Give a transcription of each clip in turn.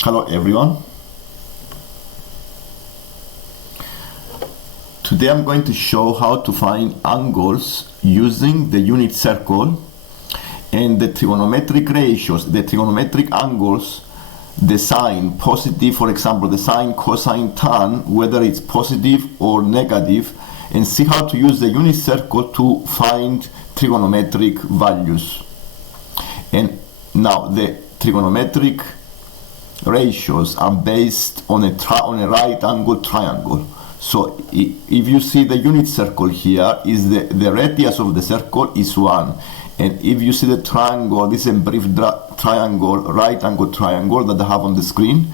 Hello everyone. Today I'm going to show how to find angles using the unit circle and the trigonometric ratios, the trigonometric angles, the sign positive, for example, the sine, cosine, tan, whether it's positive or negative, and see how to use the unit circle to find trigonometric values. And now the trigonometric ratios are based on a right angle triangle. So if you see the unit circle here, is the radius of the circle is 1, and if you see the triangle, this is a brief triangle, right angle triangle that I have on the screen,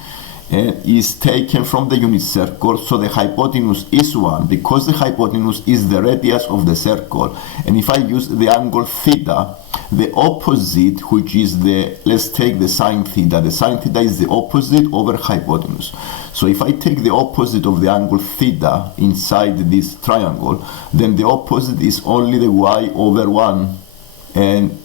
is taken from the unit circle, so the hypotenuse is 1 because the hypotenuse is the radius of the circle. And if I use the angle theta, the opposite, which is let's take the sine theta. The sine theta is the opposite over hypotenuse. So if I take the opposite of the angle theta inside this triangle, then the opposite is only the y over 1. And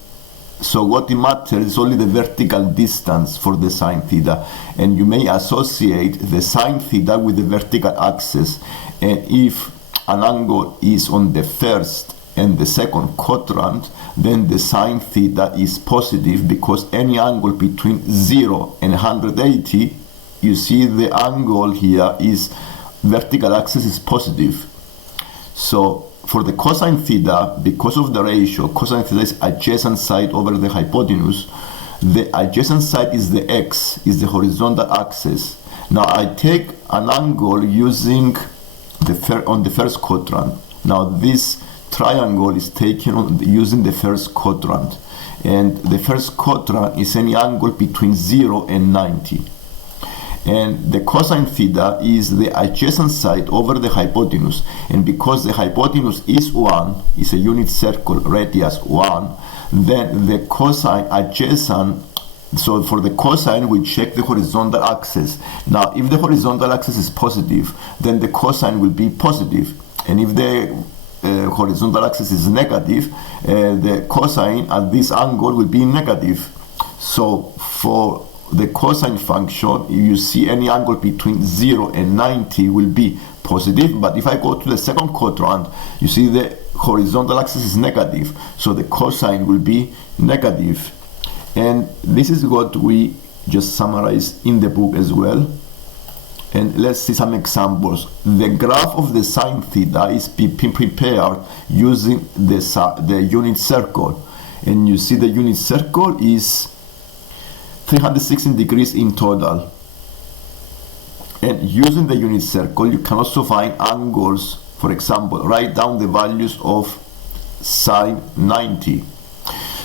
so what it matters is only the vertical distance for the sine theta. And you may associate the sine theta with the vertical axis. And if an angle is on the first and the second quadrant, then the sine theta is positive, because any angle between 0 and 180, you see the angle here is vertical axis is positive. So for the cosine theta, because of the ratio, cosine theta is adjacent side over the hypotenuse. The adjacent side is the x, is the horizontal axis. Now I take an angle using on the first quadrant. Now this triangle is taken using the first quadrant, and the first quadrant is any angle between 0 and 90. And the cosine theta is the adjacent side over the hypotenuse, and because the hypotenuse is 1, is a unit circle, radius 1, then the cosine adjacent, so for the cosine we check the horizontal axis. Now if the horizontal axis is positive, then the cosine will be positive, and if the horizontal axis is negative, the cosine at this angle will be negative. So for the cosine function, you see any angle between 0 and 90 will be positive, but if I go to the second quadrant, you see the horizontal axis is negative, so the cosine will be negative. And this is what we just summarized in the book as well. And let's see some examples. The graph of the sine theta is being prepared using the unit circle, and you see the unit circle is 316 degrees in total. And using the unit circle, you can also find angles. For example, write down the values of sine 90.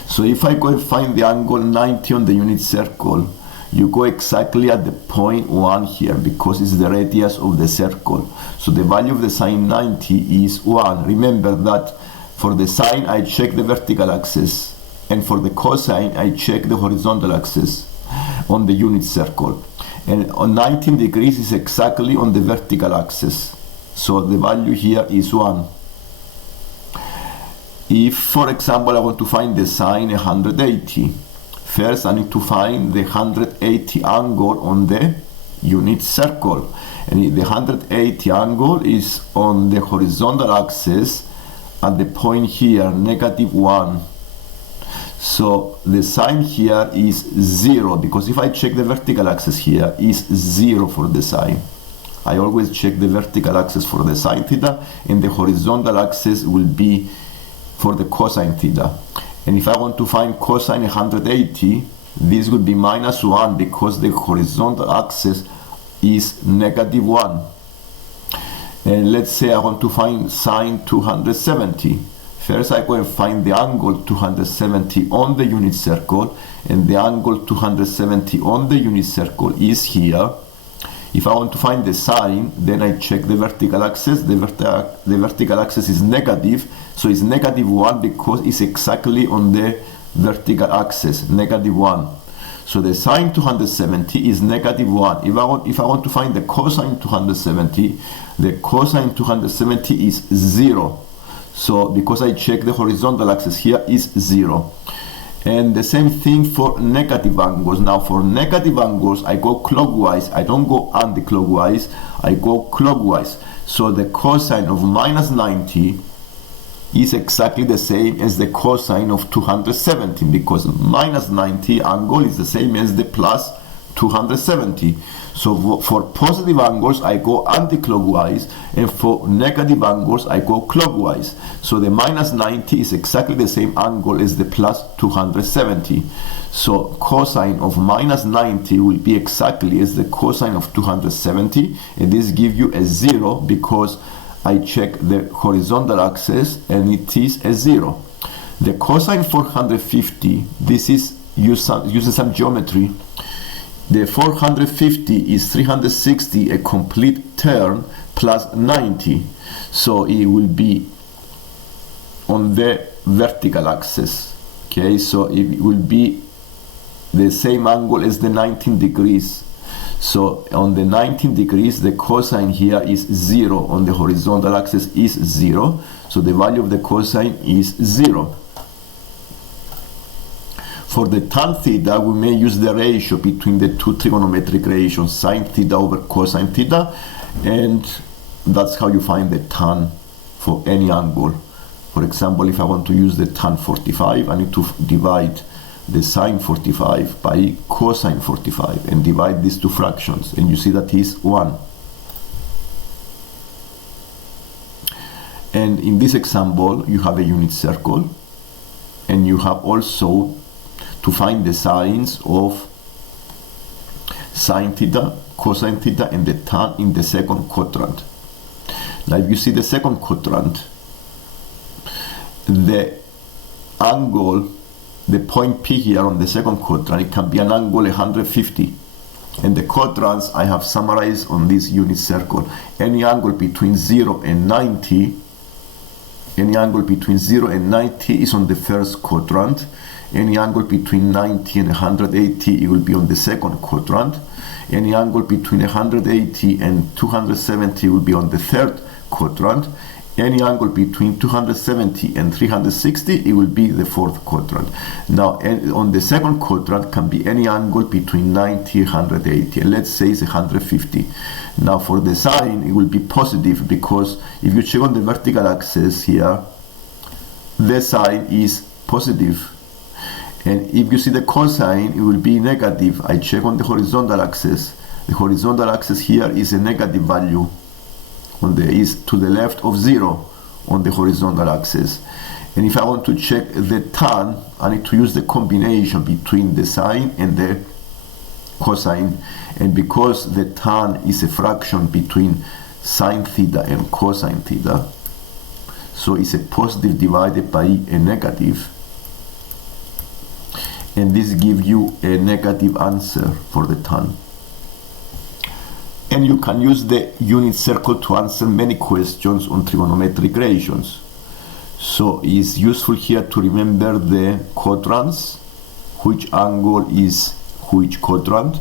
So if I go and find the angle 90 on the unit circle, you go exactly at the point 1 here, because it's the radius of the circle. So the value of the sine 90 is 1. Remember that for the sine I check the vertical axis, and for the cosine I check the horizontal axis on the unit circle. And on 19 degrees is exactly on the vertical axis. So the value here is 1. If, for example, I want to find the sine 180, first I need to find the 180 angle on the unit circle. And the 180 angle is on the horizontal axis at the point here, -1. So the sine here is 0, because if I check the vertical axis here, is 0 for the sine. I always check the vertical axis for the sine theta, and the horizontal axis will be for the cosine theta. And if I want to find cosine 180, this would be -1, because the horizontal axis is -1. And let's say I want to find sine 270. First I go and find the angle 270 on the unit circle, and the angle 270 on the unit circle is here. If I want to find the sine, then I check the vertical axis. The vertical axis is negative, so it's -1 because it's exactly on the vertical axis, -1. So the sine 270 is -1. If I want to find the cosine 270, the cosine 270 is 0. So because I check the horizontal axis here is 0. And the same thing for negative angles. Now for negative angles, I go clockwise. I don't go anti-clockwise, I go clockwise. So the cosine of minus 90 is exactly the same as the cosine of 270, because minus 90 angle is the same as the plus 270. So for positive angles I go anti-clockwise, and for negative angles I go clockwise. So the minus 90 is exactly the same angle as the plus 270. So cosine of minus 90 will be exactly as the cosine of 270, and this gives you a 0 because I check the horizontal axis and it is a 0. The cosine 450, this is using some geometry. The 450 is 360, a complete turn, plus 90. So it will be on the vertical axis. Okay, so it will be the same angle as the 19 degrees. So on the 19 degrees, the cosine here is 0. On the horizontal axis is 0. So the value of the cosine is 0. For the tan theta, we may use the ratio between the two trigonometric ratios, sine theta over cosine theta, and that's how you find the tan for any angle. For example, if I want to use the tan 45, I need to divide the sine 45 by cosine 45 and divide these two fractions, and you see that is 1. And in this example, you have a unit circle, and you have also to find the sines of sine theta, cosine theta, and the tan in the second quadrant. Now if you see the second quadrant, the angle, the point P here on the second quadrant, it can be an angle 150. And the quadrants I have summarized on this unit circle. Any angle between 0 and 90, any angle between 0 and 90 is on the first quadrant. Any angle between 90 and 180, it will be on the second quadrant. Any angle between 180 and 270 will be on the third quadrant. Any angle between 270 and 360, it will be the fourth quadrant. Now, on the second quadrant can be any angle between 90 and 180, and let's say it's 150. Now, for the sine, it will be positive, because if you check on the vertical axis here, the sine is positive. And if you see the cosine, it will be negative. I check on the horizontal axis. The horizontal axis here is a negative value. Is to the left of 0 on the horizontal axis. And if I want to check the tan, I need to use the combination between the sine and the cosine. And because the tan is a fraction between sine theta and cosine theta, so it's a positive divided by a negative. And this gives you a negative answer for the tan. And you can use the unit circle to answer many questions on trigonometric ratios. So it's useful here to remember the quadrants, which angle is which quadrant,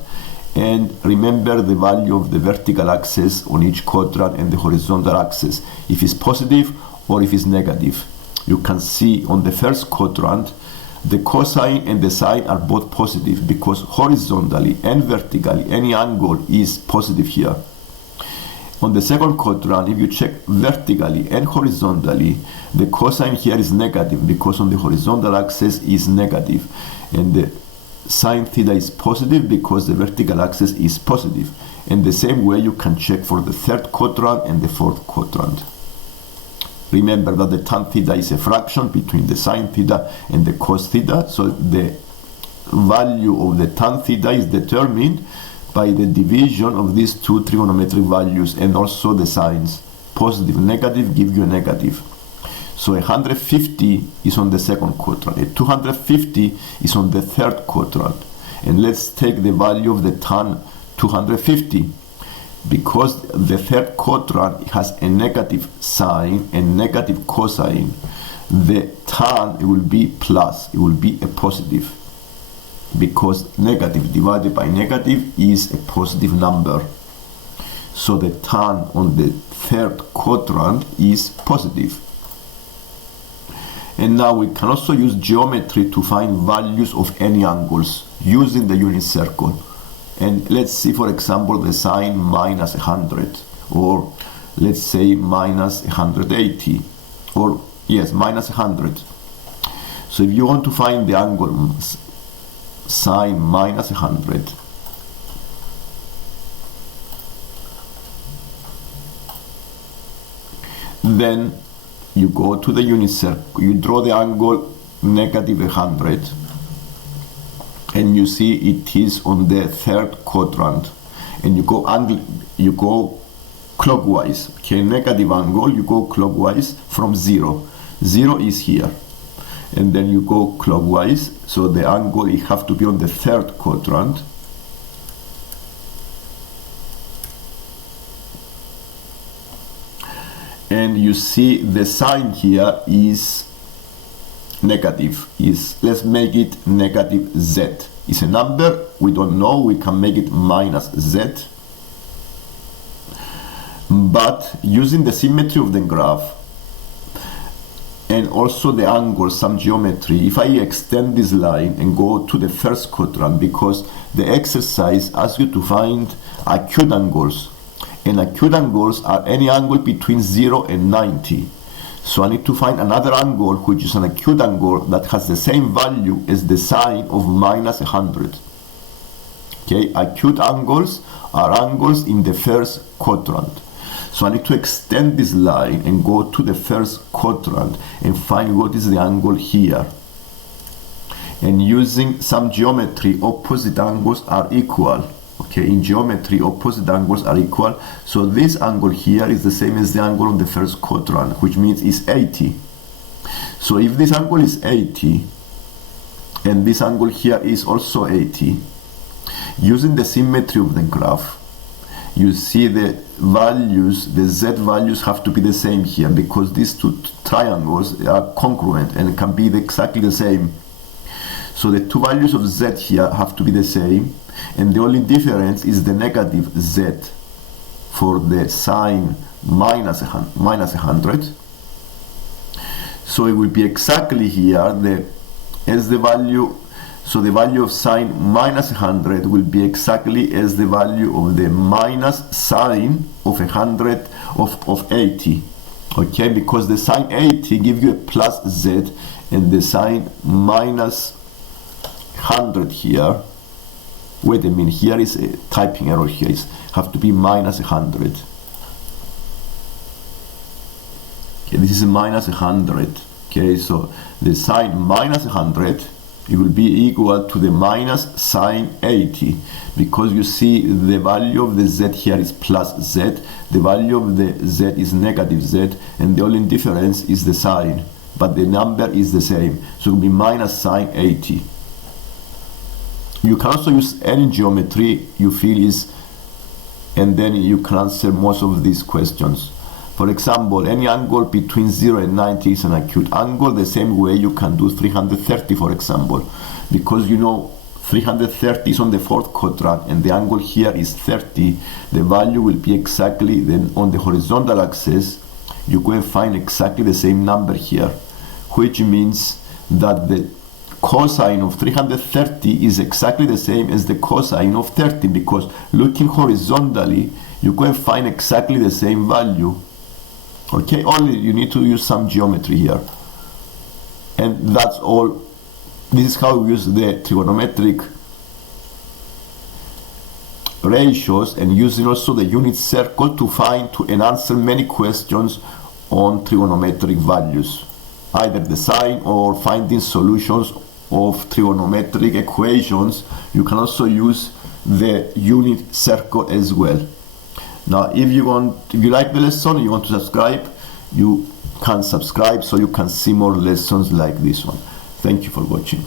and remember the value of the vertical axis on each quadrant and the horizontal axis, if it's positive or if it's negative. You can see on the first quadrant, the cosine and the sine are both positive, because horizontally and vertically any angle is positive here. On the second quadrant, if you check vertically and horizontally, the cosine here is negative, because on the horizontal axis is negative, and the sine theta is positive because the vertical axis is positive. And the same way you can check for the third quadrant and the fourth quadrant. Remember that the tan theta is a fraction between the sine theta and the cos theta, so the value of the tan theta is determined by the division of these two trigonometric values, and also the signs. Positive, negative give you a negative. So 150 is on the second quadrant, and 250 is on the third quadrant. And let's take the value of the tan 250. Because the third quadrant has a negative sine and negative cosine, the tan, it will be plus, it will be a positive, because negative divided by negative is a positive number. So the tan on the third quadrant is positive. And now we can also use geometry to find values of any angles using the unit circle. And let's see, for example, the sign minus 100, or let's say minus 180, or yes, minus 100. So if you want to find the angle sine minus 100, then you go to the unit circle, you draw the angle negative 100, and you see it is on the third quadrant, and you go clockwise. Okay, negative angle, you go clockwise from 0. 0 is here, and then you go clockwise, so the angle it have to be on the third quadrant. And you see the sign here is negative. Let's make it negative z. It's a number we don't know, we can make it minus z. But using the symmetry of the graph and also the angle, some geometry, if I extend this line and go to the first quadrant, because the exercise asks you to find acute angles, and acute angles are any angle between 0 and 90. So I need to find another angle which is an acute angle that has the same value as the sine of minus 100. Okay, acute angles are angles in the first quadrant. So I need to extend this line and go to the first quadrant and find what is the angle here. And using some geometry, opposite angles are equal. Okay, in geometry, opposite angles are equal. So this angle here is the same as the angle on the first quadrant, which means it's 80. So if this angle is 80, and this angle here is also 80, using the symmetry of the graph, you see the values, the z values have to be the same here, because these two triangles are congruent and can be exactly the same. So the two values of z here have to be the same, and the only difference is the negative z for the sine minus 100. So it will be exactly here as the value. So the value of sine minus 100 will be exactly as the value of the minus sine of 100 of 80. Okay, because the sine 80 give you a plus z, and the sine minus 100 here, wait a minute, here is a typing error here, it have to be minus 100. Okay, this is minus 100. Okay, so the sine minus 100, it will be equal to the minus sine 80, because you see the value of the z here is plus z, the value of the z is negative z, and the only difference is the sign, but the number is the same, so it will be minus sine 80. You can also use any geometry you feel is, and then you can answer most of these questions. For example, any angle between 0 and 90 is an acute angle, the same way you can do 330, for example, because you know 330 is on the fourth quadrant and the angle here is 30, the value will be exactly, then on the horizontal axis you go and find exactly the same number here, which means that the cosine of 330 is exactly the same as the cosine of 30, because looking horizontally you go and find exactly the same value. Okay, only you need to use some geometry here, and that's all. This is how we use the trigonometric ratios, and using also the unit circle to find and answer many questions on trigonometric values, either the sign or finding solutions of trigonometric equations. You can also use the unit circle as well. Now, if you like the lesson, you want to subscribe, you can subscribe so you can see more lessons like this one. Thank you for watching.